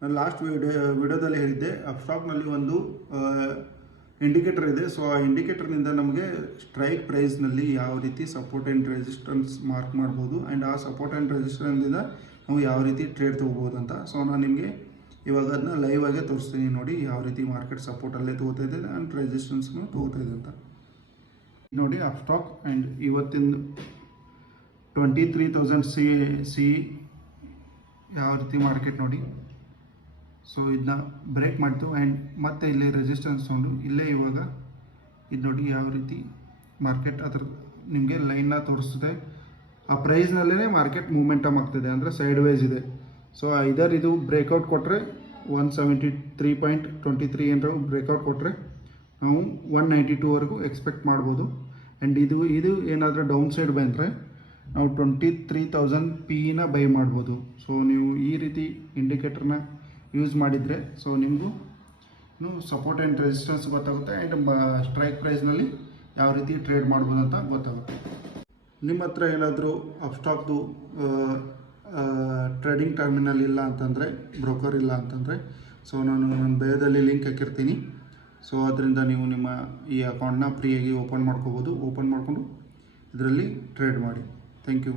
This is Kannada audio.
ನಾನು ಲಾಸ್ಟ್ ವಿಡಿಯೋದಲ್ಲಿ ಹೇಳಿದ್ದೆ ಅಪ್ಸ್ಟಾಕ್ನಲ್ಲಿ ಒಂದು ಇಂಡಿಕೇಟರ್ ಇದೆ. ಸೊ ಆ ಇಂಡಿಕೇಟರ್ನಿಂದ ನಮಗೆ ಸ್ಟ್ರೈಕ್ ಪ್ರೈಸ್ನಲ್ಲಿ ಯಾವ ರೀತಿ ಸಪೋರ್ಟ್ ಆ್ಯಂಡ್ ರೆಸಿಸ್ಟೆನ್ಸ್ ಮಾರ್ಕ್ ಮಾಡ್ಬೋದು ಆ್ಯಂಡ್ ಆ ಸಪೋರ್ಟ್ ಆ್ಯಂಡ್ ರೆಸಿಸ್ಟೆನ್ಸಿಂದ ನಾವು ಯಾವ ರೀತಿ ಟ್ರೇಡ್ ತೊಗೋಬೋದು ಅಂತ. ಸೊ ನಾನು ನಿಮಗೆ ಇವಾಗ ಅದನ್ನ ಲೈವ್ ಆಗೇ ತೋರಿಸ್ತೀನಿ ನೋಡಿ, ಯಾವ ರೀತಿ ಮಾರ್ಕೆಟ್ ಸಪೋರ್ಟಲ್ಲೇ ತೊಗೋತಾ ಇದೆ ಆ್ಯಂಡ್ ರೆಸಿಸ್ಟೆನ್ಸ್ನು ತೊಗೋತಾ ಇದೆ ಅಂತ. ನೋಡಿ ಅಪ್ಸ್ಟಾಕ್ ಆ್ಯಂಡ್ ಇವತ್ತಿನ 23,000 ಸಿ ಯಾವ ರೀತಿ ಮಾರ್ಕೆಟ್ ನೋಡಿ. ಸೊ ಇದನ್ನ ಬ್ರೇಕ್ ಮಾಡ್ತು ಆ್ಯಂಡ್ ಮತ್ತೆ ಇಲ್ಲೇ ರೆಸಿಸ್ಟೆನ್ಸ್ ತೊಗೊಂಡು ಇಲ್ಲೇ ಇವಾಗ ಇದು ನೋಡಿ ಯಾವ ರೀತಿ ಮಾರ್ಕೆಟ್ ಅದ್ರ ನಿಮಗೆ ಲೈನ್ನ ತೋರಿಸ್ತದೆ. ಆ ಪ್ರೈಸ್ನಲ್ಲೇ ಮಾರ್ಕೆಟ್ ಮೂಮೆಂಟಮ್ ಆಗ್ತಿದೆ, ಅಂದರೆ ಸೈಡ್ ವೈಸ್ ಇದೆ. ಸೊ ಇದರ್ ಇದು ಬ್ರೇಕೌಟ್ ಕೊಟ್ಟರೆ 173.23 ಏನಾರು ಬ್ರೇಕೌಟ್ ಕೊಟ್ಟರೆ ನಾವು 192ವರೆಗೂ ಎಕ್ಸ್ಪೆಕ್ಟ್ ಮಾಡ್ಬೋದು. ಆ್ಯಂಡ್ ಇದು ಏನಾದರೂ ಡೌನ್ ಸೈಡ್ ಬಂದರೆ ನಾವು 23,000 ಪಿನ ಬೈ ಮಾಡ್ಬೋದು. ಸೊ ನೀವು ಈ ರೀತಿ ಇಂಡಿಕೇಟರ್ನ ಯೂಸ್ ಮಾಡಿದರೆ ಸೊ ನಿಮಗೂ ಸಪೋರ್ಟ್ ಆ್ಯಂಡ್ ರೆಸಿಸ್ಟೆನ್ಸ್ ಗೊತ್ತಾಗುತ್ತೆ ಆ್ಯಂಡ್ ಸ್ಟ್ರೈಕ್ ಪ್ರೈಸ್ನಲ್ಲಿ ಯಾವ ರೀತಿ ಟ್ರೇಡ್ ಮಾಡ್ಬೋದು ಅಂತ ಗೊತ್ತಾಗುತ್ತೆ. ನಿಮ್ಮ ಹತ್ರ ಏನಾದರೂ ಅಪ್ಸ್ಟಾಕ್ದು ಟ್ರೇಡಿಂಗ್ ಟರ್ಮಿನಲ್ ಇಲ್ಲ ಅಂತಂದರೆ, ಬ್ರೋಕರ್ ಇಲ್ಲ ಅಂತಂದರೆ, ಸೊ ನಾನು ನನ್ನ ಬಯೋದಲ್ಲಿ ಲಿಂಕ್ ಹಾಕಿರ್ತೀನಿ. ಸೊ ಅದರಿಂದ ನೀವು ನಿಮ್ಮ ಈ ಅಕೌಂಟ್ನ ಫ್ರೀಯಾಗಿ ಓಪನ್ ಮಾಡ್ಕೋಬೋದು. ಓಪನ್ ಮಾಡಿಕೊಂಡು ಇದರಲ್ಲಿ ಟ್ರೇಡ್ ಮಾಡಿ. Thank you.